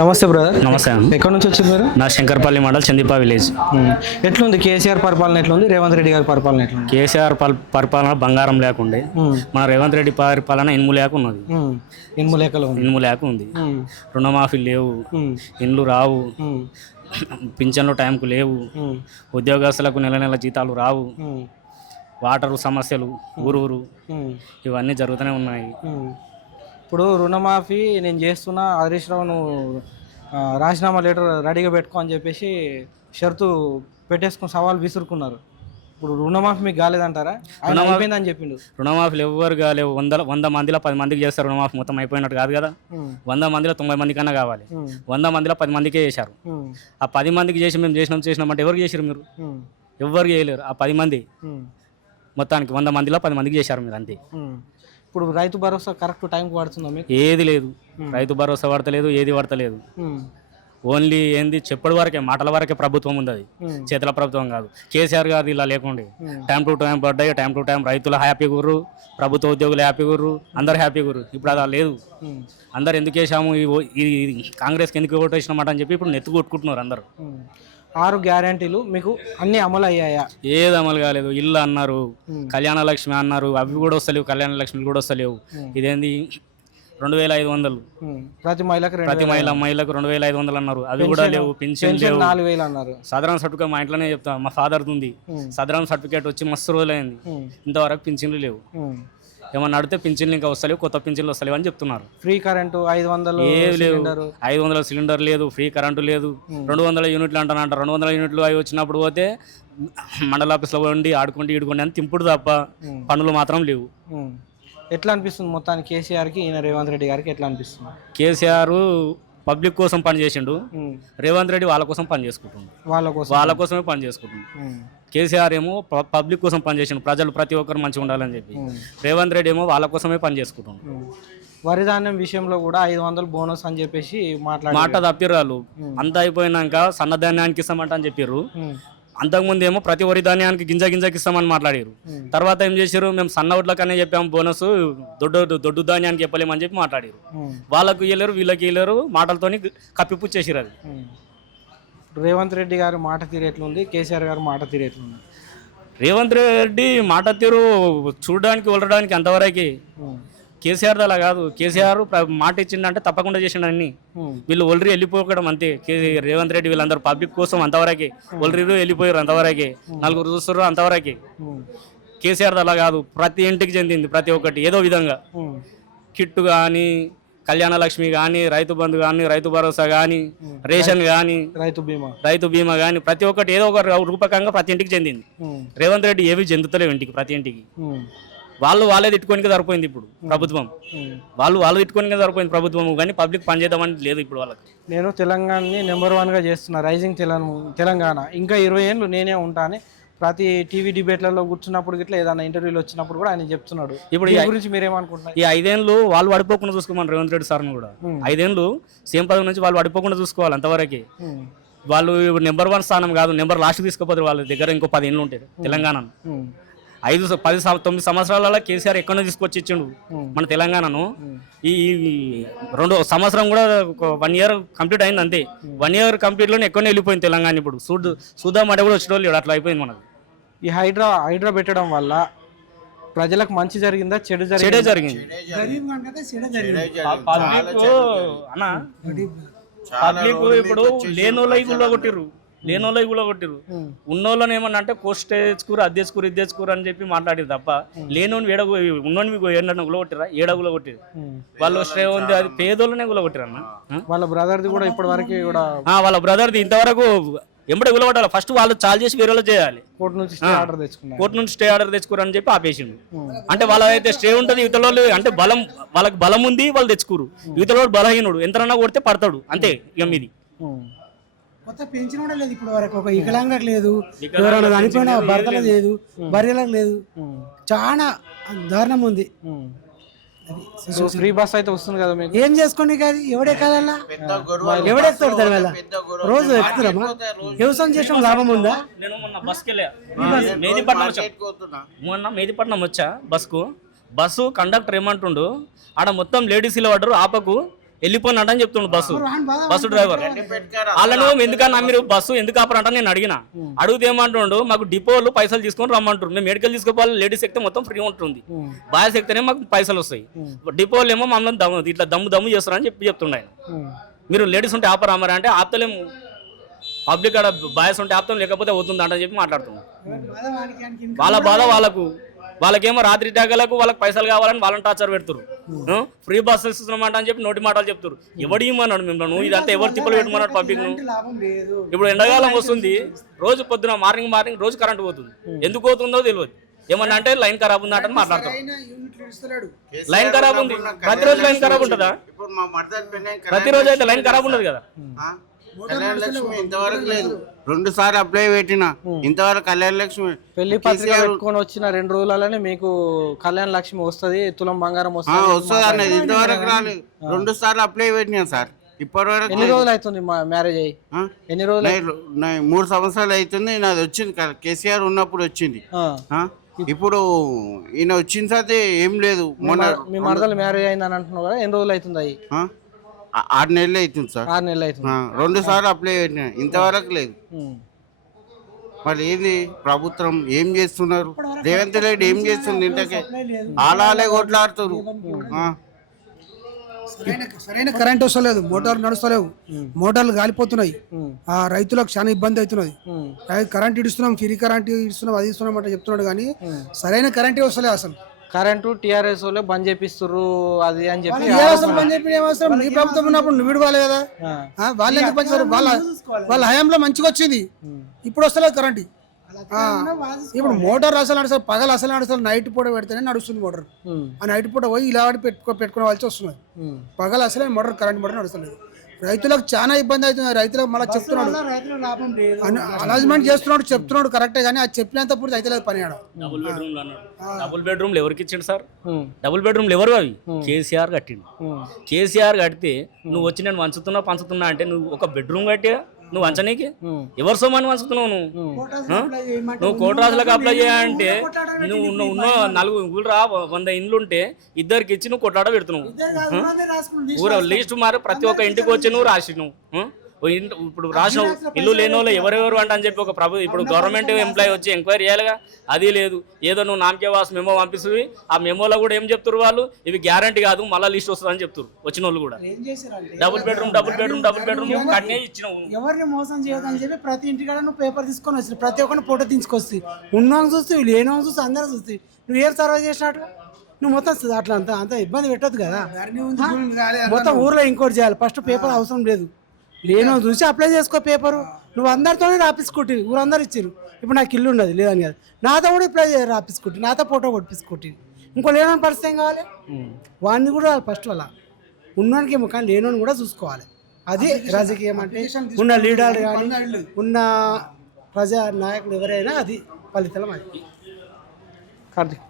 నమస్తే బ్రదర్. నమస్తే. ఎక్కడి నుంచి వచ్చారు మీరు? నా శంకర్పల్లి మండల్ చందీపా విలేజ్. ఎట్లుంది కేసీఆర్ పరిపాలన, ఎట్లుంది రేవంత్ రెడ్డి గారి పరిపాలన ఎట్లుంది? కేసీఆర్ పరిపాలన బంగారం లేకుండే, మన రేవంత్ రెడ్డి పరిపాలన ఇనుము లేక ఉన్నది. ఇనుము లేకలు ఉంది. ఇనుము లేక ఉంది. రుణమాఫీ లేవు, ఇండ్లు రావు, పింఛన్లు టైంకు లేవు, ఉద్యోగస్తులకు నెల నెల జీతాలు రావు, వాటరు సమస్యలు ఊరు ఇవన్నీ జరుగుతూనే ఉన్నాయి. ఇప్పుడు రుణమాఫీ నేను చేస్తున్నా, హరీష్ రావు నువ్వు రాజీనామా లెటర్ రెడీగా పెట్టుకో అని చెప్పేసి షరతు పెట్టేసుకుని సవాల్ విసురుకున్నారు. ఇప్పుడు రుణమాఫీ మీకు కాలేదంటారా? అయిపోయిందని చెప్పిండు. రుణమాఫీలు ఎవరు కాలేవు. 100 మందిలో 10 మందికి చేస్తారు రుణమాఫీ. మొత్తం అయిపోయినట్టు కాదు కదా. 100 మందిలో 90 మంది కన్నా కావాలి. 100 మందిలో 10 మందికే చేశారు. ఆ 10 మందికి చేసి మేము చేసినామంటే ఎవరికి చేశారు మీరు? ఎవరు చేయలేరు. ఆ 10 మంది మొత్తానికి 100 మందిలో 10 మందికి చేశారు మీరు, అంతే. ఇప్పుడు రైతు భరోసా కరెక్ట్ టైంకి పడుతుందా మీకు? ఏది లేదు. రైతు భరోసా పడతలేదు, ఏది పడతలేదు. ఓన్లీ ఏంది చెప్పడి వరకే, మాటల వరకే ప్రభుత్వం ఉంది. అది చేతుల ప్రభుత్వం కాదు. కేసీఆర్ గారు ఇలా లేకుండే టైం టు టైం పడ్డాయి, టైం టు టైం రైతులు హ్యాపీ గుర్రు, ప్రభుత్వ ఉద్యోగులు హ్యాపీ గుర్రు, అందరు హ్యాపీ గుర్రు. ఇప్పుడు అది లేదు. అందరు ఎందుకు వేసాము, ఈ కాంగ్రెస్కి ఎందుకు ఓటు వేసినామాట అని చెప్పి ఇప్పుడు నెత్తి కొట్టుకుంటున్నారు అందరు. 6 గ్యారంటీలు మీకు అన్ని అమలు అయ్యాయా? ఏది అమలు కాలేదు. ఇల్లు అన్నారు, కళ్యాణ లక్ష్మి అన్నారు, అవి కూడా వస్తలేవు. కళ్యాణ లక్ష్మిలు కూడా వస్తలేవు. ఇదేంది 2500 ప్రతి మహిళకు 2500 అన్నారు, అవి కూడా లేవు. పెన్షన్ లేవు. 4000 అన్నారు. సాధారణ సర్టిఫికేట్ మా ఇంట్లోనే చెప్తా, మా ఫాదర్ ఉంది సాధారణ సర్టిఫికేట్ వచ్చి మస్తు రోజులైంది, ఇంతవరకు పింఛన్లు లేవు. ఏమన్నా అడితే పింఛన్లు ఇంకా వస్తలేవు, కొత్త పింఛన్లు వస్తలేవు అని చెప్తున్నారు. ఫ్రీ కరెంటు 500 ఏది లేవు. 500 సిలిండర్ లేదు, ఫ్రీ కరెంటు లేదు. 200 యూనిట్లు అంటానంట. 200 యూనిట్లు అవి వచ్చినప్పుడు పోతే మండల ఆఫీస్లో ఉండి ఆడుకోండి ఈడుకోండి అని తింపుడు తప్ప పనులు మాత్రం లేవు. ఎట్లా అనిపిస్తుంది మొత్తానికి కేసీఆర్కి, ఈయన రేవంత్ రెడ్డి గారికి ఎట్లా అనిపిస్తుంది? కేసీఆర్ పబ్లిక్ కోసం పని చేసిండు, రేవంత్ రెడ్డి వాళ్ళ కోసం పని చేసుకుంటుండు, వాళ్ళ కోసమే పని చేసుకుంటుండు. కేసీఆర్ ఏమో పబ్లిక్ కోసం పని చేసిండు, ప్రజలు ప్రతి ఒక్కరు మంచిగా ఉండాలని చెప్పి. రేవంత్ రెడ్డి ఏమో వాళ్ళ కోసమే పని చేసుకుంటుండు. వరి ధాన్యం విషయంలో కూడా 500 బోనస్ అని చెప్పేసి మాట తప్పిర్రు వాళ్ళు. అంతా అయిపోయినాక సన్నధాన్యానికి ఇస్తామంట అని చెప్పారు. అంతకుముందు ఏమో ప్రతి వరి ధాన్యానికి గింజకి ఇస్తామని మాట్లాడారు. తర్వాత ఏం చేశారు, మేము సన్న ఒడ్లకనే చెప్పాము బోనస్, దొడ్డు ధాన్యానికి చెప్పలేమని చెప్పి మాట్లాడారు. వాళ్ళకు ఇవ్వలేరు, వీళ్ళకి ఇవ్వలేరు, మాటలతోని కప్పిపుచ్చేసారు అది. రేవంత్ రెడ్డి గారు మాట తీరు ఎట్లుంది, కేసీఆర్ గారు మాట తీరు ఎట్లుంది? రేవంత్ రెడ్డి మాట తీరు చూడడానికి వెళ్ళడానికి అంతవరకు. కేసీఆర్ అలా కాదు. కేసీఆర్ మాట ఇచ్చిండంటే తప్పకుండా చేసిండు అన్ని. వీళ్ళు ఒల్రి వెళ్ళిపోకడం అంతే. రేవంత్ రెడ్డి వీళ్ళందరూ పబ్లిక్ కోసం అంతవరకే, ఒల్రిరు వెళ్ళిపోయారు అంతవరకే, నలుగురు చూస్తారు అంతవరకే. కేసీఆర్ అలా కాదు. ప్రతి ఇంటికి చెందింది ప్రతి ఒక్కటి ఏదో విధంగా. కిట్టు కానీ, కళ్యాణ లక్ష్మి కానీ, రైతు బంధు కానీ, రైతు భరోసా కానీ, రేషన్ కానీ, రైతు బీమా కానీ, ప్రతి ఒక్కటి ఏదో ఒక రూపకంగా ప్రతి ఇంటికి చెందింది. రేవంత్ రెడ్డి ఏవి చెందుతలేవు ఇంటికి, ప్రతి ఇంటికి. వాళ్ళే తిట్టుకోనికి సరిపోయింది ఇప్పుడు ప్రభుత్వం. వాళ్ళు తిట్టుకోనికి సరిపోయింది ప్రభుత్వం, కానీ పబ్లిక్ పనిచేద్దామని లేదు ఇప్పుడు వాళ్ళకి. నేను తెలంగాణని నెంబర్ 1గా చేస్తున్నా, రైజింగ్ తెలంగాణ, ఇంకా 20 ఏళ్ళు నేనే ఉంటా అని ప్రతి టీవీ డిబేట్లలో కూర్చున్నప్పుడు ఇట్లా ఏదైనా ఇంటర్వ్యూలు వచ్చినప్పుడు కూడా ఆయన చెప్తున్నాడు. ఇప్పుడు ఈ గురించి మీరేమనుకుంటున్నారు? ఈ 5 ఏళ్ళు వాళ్ళు పడిపోకుండా చూసుకోమని రేవంత్ రెడ్డి సార్ని కూడా. 5 ఏళ్ళు సీఎం పదవి నుంచి వాళ్ళు పడిపోకుండా చూసుకోవాలి అంతవరకే. వాళ్ళు నెంబర్ 1 స్థానం కాదు, నెంబర్ లాస్ట్ తీసుకుపోతారు. వాళ్ళ దగ్గర ఇంకో 10 ఏళ్ళు ఉంటాయి తెలంగాణ. 9 సంవత్సరాలలో కేసీఆర్ ఎక్కడో తీసుకొచ్చి ఇచ్చిండు మన తెలంగాణను. ఈ 2 సంవత్సరం కూడా 1 ఇయర్ కంప్లీట్ అయింది అంతే. 1 ఇయర్ కంప్లీట్లోనే ఎక్కడో వెళ్ళిపోయింది తెలంగాణ. ఇప్పుడు చూద్దామంటే కూడా వచ్చేటోళ్ళు అట్లా అయిపోయింది మనకు. ఈ హైడ్రా పెట్టడం వల్ల ప్రజలకు మంచి జరిగిందా, చెడే జరిగింది? పబ్లిక్ ఇప్పుడు లేనోళ్ళ కొట్టిర్రు, ఉన్నోళ్ళని ఏమన్నా అంటే కోస్ట్ తెచ్చుకురు, అది తెచ్చుకురు, ఇది తెచ్చుకురు అని చెప్పి మాట్లాడారు తప్ప లేనోని ఉన్నోని ఏంటన్నా గులగొట్టిరా, గులగొట్టిరు. వాళ్ళు స్టే ఉంది, అది పేదోళ్ళనే గులగొట్టిరు అన్న. వాళ్ళ బ్రదర్ది కూడా ఇప్పటి వరకు కూడా, వాళ్ళ బ్రదర్ది ఇంతవరకు ఎంబడే గులగొట్టాలి. ఫస్ట్ వాళ్ళు చాలు చేసి వేరే వాళ్ళు చేయాలి. కోర్టు నుంచి స్టే ఆర్డర్ తెచ్చుకోరు అని చెప్పి ఆపేసిండు. అంటే వాళ్ళైతే స్టే ఉంటుంది, ఇతరులు అంటే వాళ్ళకి బలం ఉంది, వాళ్ళు తెచ్చుకోరు. ఇతరులు బలహీనుడు, ఎంతనన్నా కొడితే పడతాడు అంతే. ఇక మీది కొత్త పెన్షన్ కూడా లేదు ఇప్పుడు వరకు. ఒక వికలాంగులకు లేదు, ఎవరైనా చనిపోయిన భర్తలకు లేదు, భార్యలకు లేదు. చాలా దారుణం ఉంది. ఫ్రీ బస్ అయితే వస్తుంది కదా మీకు. ఏం చేసుకోండి కాదు, ఎవడే కాదల్లా, ఎవడెక్తాడు దాని వల్ల? రోజు ఎక్కుతారమ్మా. వ్యవసాయం చేసిన లాభం ఉందా? నేను మొన్న మేదిపట్నం వచ్చా బస్సు కండక్టర్ ఏమంటుండు, ఆడ మొత్తం లేడీస్ ఇలా పడ్డరు, ఆపకు వెళ్ళిపోయినట్టు అని చెప్తుండు బస్సు డ్రైవర్. వాళ్ళను ఎందుకన్నా మీరు బస్సు ఎందుకు ఆపరంట నేను అడిగిన. అడిగితే ఏమంటుండు, మాకు డిపోలు పైసలు తీసుకొని రమ్మంటారు, మేము మెడికల్ తీసుకోవాలి, లేడీస్ ఎక్కితే మొత్తం ఫ్రీ ఉంటుంది, బాయ్స్ ఎక్కితేనే మాకు పైసలు వస్తాయి, డిపోలు ఏమో మమ్మల్ని ఇట్లా దమ్ము చేస్తారని చెప్తుండే ఆయన. మీరు లేడీస్ ఉంటే ఆపరామరా అంటే ఆపుతలేము, పబ్లిక్ అక్కడ బాయ్స్ ఉంటే ఆపుతాం, లేకపోతే అవుతుంది అంటని చెప్పి మాట్లాడుతున్నాం. వాళ్ళ బాధ వాళ్ళకేమో రాత్రి టాకలకు వాళ్ళకి పైసలు కావాలని వాళ్ళని టార్చర్ పెడుతురు. ఫ్రీ బస్సెస్ ఇస్తున్నామంట అని చెప్పి నోటి మాటలు చెప్తారు. ఎవడు ఇమ్మన్నాడు మిమ్మల్ని, ఇదంతా ఎవరు తిప్పలు పెట్టమన్నాడు పబ్లిక్ ను. ఇప్పుడు ఎండాకాలం వస్తుంది, రోజు పొద్దున మార్నింగ్ రోజు కరెంట్ పోతుంది, ఎందుకు పోతుందో తెలియదు. ఏమన్నా అంటే లైన్ ఖరాబ్ ఉందంట అని మాట్లాడతారు. లైన్ ఖరాబ్ ఉంది, ప్రతిరోజు లైన్ ఖరాబ్ ఉంటుందా? ప్రతిరోజు అయితే లైన్ ఖరాబ్ ఉండదు కదా. కళ్యాణ లక్ష్మి ఇంతవరకు లేదు, 2 సార్లు అప్లై పెట్టిన, ఇంతవరకు కళ్యాణ లక్ష్మి పెళ్లి పత్రిక పెట్టుకొని వచ్చిన 2 రోజులనే మీకు కళ్యాణ లక్ష్మి వస్తుంది, తులం బంగారం వస్తుంది అనేది ఇంతవరకు రాలేదు. 2 సార్లు అప్లై పెట్టినా సార్, ఇప్పటి వరకు. ఎన్ని రోజులు అవుతుంది మ్యారేజ్ అయ్యి? ఎన్ని రోజులు? 3 సంవత్సరాలు అవుతుంది. నాది వచ్చింది కేసీఆర్ ఉన్నప్పుడు వచ్చింది. ఇప్పుడు ఈయన వచ్చిన తర్వాత ఏం లేదు. మీ మరదలు మ్యారేజ్ అయిందని అంటున్నావు కదా, ఎన్ని రోజులు అవుతుంది అయ్యి? 6 నెలలు అవుతుంది సార్. 6 నెలలు అవుతుంది. 2 సార్లు అప్లై పెట్టినా, ఇంతవరకు లేదు. మరి ఏంది ప్రభుత్వం ఏం చేస్తున్నారు? రేవంత్ రెడ్డి ఏం చేస్తుంది? ఇంతకే ఆలాలే కొట్లాడుతారు. సరైన కరెంట్ వస్తలేదు, మోటార్లు నడుస్తలేవు, మోటార్లు కాలిపోతున్నాయి, ఆ రైతులకు చాలా ఇబ్బంది అవుతున్నది. కరెంట్ ఇస్తున్నాం, ఫ్రీ కరెంట్ ఇస్తున్నాం, అది ఇస్తున్నాం అంటే చెప్తున్నాడు కానీ సరైన కరెంటే వస్తలేదు. అసలు కరెంటు టీఆర్ఎస్ వాళ్ళు బంద్ చేపిస్తారు అది అని చెప్పి. బంద్ చెప్పి ఏమవసరం? నీ ప్రభుత్వం ఉన్నప్పుడు నువ్వు విడవాలి కదా, వాళ్ళు ఎందుకు పంచారు? వాళ్ళ హయాంలో మంచిగా వచ్చింది, ఇప్పుడు వస్తలేదు కరెంట్. ఇప్పుడు మోటార్ అసలు నడుస్తారు, పగలు అసలు నడుస్తారు, నైట్ పూట పెడితేనే నడుస్తుంది మోటార్. ఆ నైట్ పూట పోయి ఇలా పెట్టుకోవాల్సి వస్తుంది. పగలు అసలే మోటార్ కరెంట్ మోటార్ నడుస్తుంది. రైతులకు చాలా ఇబ్బంది అవుతుంది. రైతులకు మళ్ళీ చెప్తున్నాడు, అనౌన్స్మెంట్ చేస్తున్నాడు, చెప్తున్నాడు కరెక్టే, కానీ అది చెప్పినంత పూర్తి అయితే లేదు పని. డబుల్ బెడ్రూమ్లు ఎవరికి ఇచ్చిండు సార్? డబుల్ బెడ్రూమ్లు ఎవరు? అవి కేసీఆర్ కట్టిండు. కేసీఆర్ కడితే నువ్వు వచ్చి నేను పంచుతున్నా అంటే నువ్వు ఒక బెడ్రూమ్ కట్టి నువ్వు వంచనీకి ఎవరు సోమాని వంచుతున్నావు? నువ్వు కోటరాజులకు అప్లై చేయాలంటే నువ్వు ఉన్న 4 ఊళ్ళు 100 ఇండ్లు ఉంటే 2కి ఇచ్చి నువ్వు కొట్లాడ పెడుతున్నావు. ఊర లిస్ట్ మారి ప్రతి ఒక్క ఇంటికి వచ్చి నువ్వు రాసి నువ్వు ఇప్పుడు రాసిన ఇల్లు లేని వాళ్ళు ఎవరెవరు అంట అని చెప్పి ఒక ఇప్పుడు గవర్నమెంట్ ఎంప్లాయీ వచ్చి ఎంక్వైరీ చేయాలిగా, అది లేదు. ఏదో నువ్వు నామకే వాస్ మెమో పంపిస్తుంది, ఆ మెమోలో కూడా ఏం చెప్తారు వాళ్ళు, ఇవి గ్యారంటీ కాదు మళ్ళీ లిస్ట్ వస్తుంది అని చెప్తారు. వచ్చిన వాళ్ళు కూడా డబుల్ బెడ్రూమ్ కట్నే ఇచ్చినావు. ఎవరిని మోసం చేయదని చెప్పి ప్రతి ఇంటికాడ నువ్వు పేపర్ తీసుకొని వచ్చి ప్రతి ఒక్కరిని ఫోటో తీసుకొస్తాయి, ఉన్నాను చూస్తే లేని చూస్తే అందరూ చూస్తాయి. నువ్వు ఏం సర్వే చేసినట్టు నువ్వు మొత్తం అట్లా అంత ఇబ్బంది పెట్టదు కదా. మొత్తం ఊర్లో ఇంకోటి చేయాలి, ఫస్ట్ పేపర్ అవసరం లేదు, లేనో చూసి అప్లై చేసుకో పేపరు. నువ్వు అందరితోనే రాపించుకుంటు, ఊరందరూ ఇచ్చారు. ఇప్పుడు నాకు ఇల్లు ఉండదు లేదని కాదు, నాతో కూడా అప్లై చేయాలి, రాపించుకుంటు, నాతో ఫోటో కొట్టించుకుంటు. ఇంకో లేనోని పరిస్థితి ఏం కావాలి? వాడిని కూడా ఫస్ట్ అలా ఉన్నోనికి ఏమో, కానీ లేనోని కూడా చూసుకోవాలి. అది రాజకీయం అంటే. ఉన్న లీడర్ కానీ ఉన్న ప్రజా నాయకుడు ఎవరైనా అది ఫలితం. అది కార్తీక్,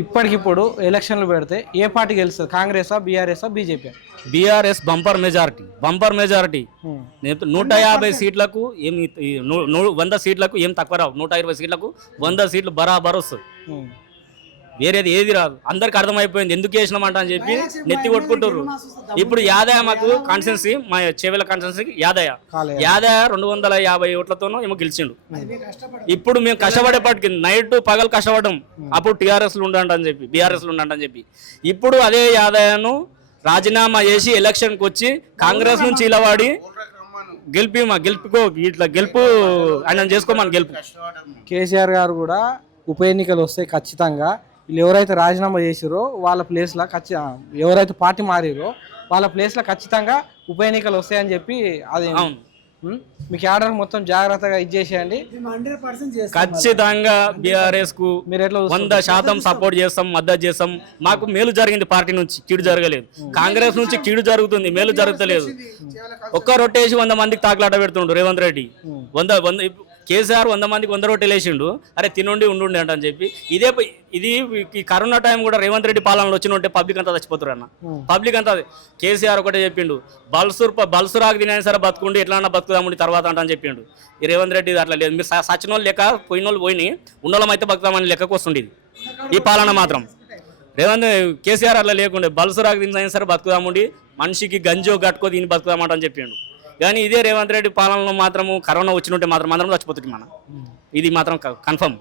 ఇప్పటికిప్పుడు ఎలక్షన్లు పెడితే ఏ పార్టీ గెలుస్తుంది? కాంగ్రెసా, బీఆర్ఎస్ఆ, బీజేపీ? BRS bumper majority. 150 సీట్లకు ఏమి 100 సీట్లకు ఏం తక్కువ రావు. 120 సీట్లకు 100 సీట్లు బరాబర్ వస్తుంది, వేరేది ఏది రాదు. అందరికి అర్థమైపోయింది ఎందుకు వేసినామంట అని చెప్పి నెత్తి కొట్టుకుంటారు. ఇప్పుడు యాదయ్య మాకు కాన్స్టిట్యున్సీ, మా చేవెల కాన్స్టిట్యున్సీకి యాదయ్య 250 ఓట్లతోనో ఏమో గెలిచిండు. ఇప్పుడు మేము కష్టపడేపటికి నైట్ పగలు కష్టపడడం. అప్పుడు టీఆర్ఎస్లు ఉండండి చెప్పి, బీఆర్ఎస్లు ఉండండి చెప్పి. ఇప్పుడు అదే యాదయ్యను రాజీనామా చేసి ఎలక్షన్కి వచ్చి కాంగ్రెస్ నుంచి ఇలవాడి గెలుపుకో ఇట్లా గెలుపు ఆయన చేసుకోమని గెలుపు. కేసీఆర్ గారు కూడా ఉప ఎన్నికలు వస్తే ఖచ్చితంగా వీళ్ళు ఎవరైతే రాజీనామా చేసిరో వాళ్ళ ప్లేస్లో ఎవరైతే పార్టీ మారిరో వాళ్ళ ప్లేస్లో ఖచ్చితంగా ఉప ఎన్నికలు వస్తాయని చెప్పి అది మీకు ఆర్డర్ మొత్తం జాగ్రత్తగా ఇచ్చేసేయండి. ఖచ్చితంగా బీఆర్ఎస్ కు 100% సపోర్ట్ చేస్తాం, మద్దతు చేస్తాం. మాకు మేలు జరిగింది పార్టీ నుంచి, కీడు జరగలేదు. కాంగ్రెస్ నుంచి కీడు జరుగుతుంది, మేలు జరుగుతలేదు. ఒక్క రొట్టేసి 100 మందికి తాకలాట పెడుతుండు రేవంత్ రెడ్డి. కేసీఆర్ 100 మందికి 100 రొట్టెలు వేసిండు, అరే తినుండి ఉండుండి అంట అని చెప్పి. ఇది ఈ కరోనా టైం కూడా రేవంత్ రెడ్డి పాలనలో వచ్చిన ఉంటే పబ్లిక్ అంతా చచ్చిపోతారు అన్న. పబ్లిక్ అంతా కేసీఆర్ ఒకటే చెప్పిండు, బల్సురాకు తినైనా సరే బతుకుండి ఎట్లా బతుకుదాముండి తర్వాత అంట అని చెప్పిండు. ఈ రేవంత్ రెడ్డి అట్లా లేదు. మీరు సచిన వాళ్ళు లెక్క పోయిన వాళ్ళు పోయి ఉన్నోళ్ళం అయితే బతుకుదామని లెక్కకు వస్తుండేది ఈ పాలన మాత్రం. రేవంత్ కేసీఆర్ అట్లా లేకుండే బల్సు రాక తిని సరే బతుకుదాముండి మనిషికి గంజో గట్టుకో దీన్ని బతుకుదామంట అని చెప్పిండు. కానీ ఇదే రేవంత్ రెడ్డి పాలనలో మాత్రము కరోనా వచ్చినట్టే మాత్రం అందరం చచ్చిపోతుంది. ఇది మాత్రం కన్ఫర్మ్.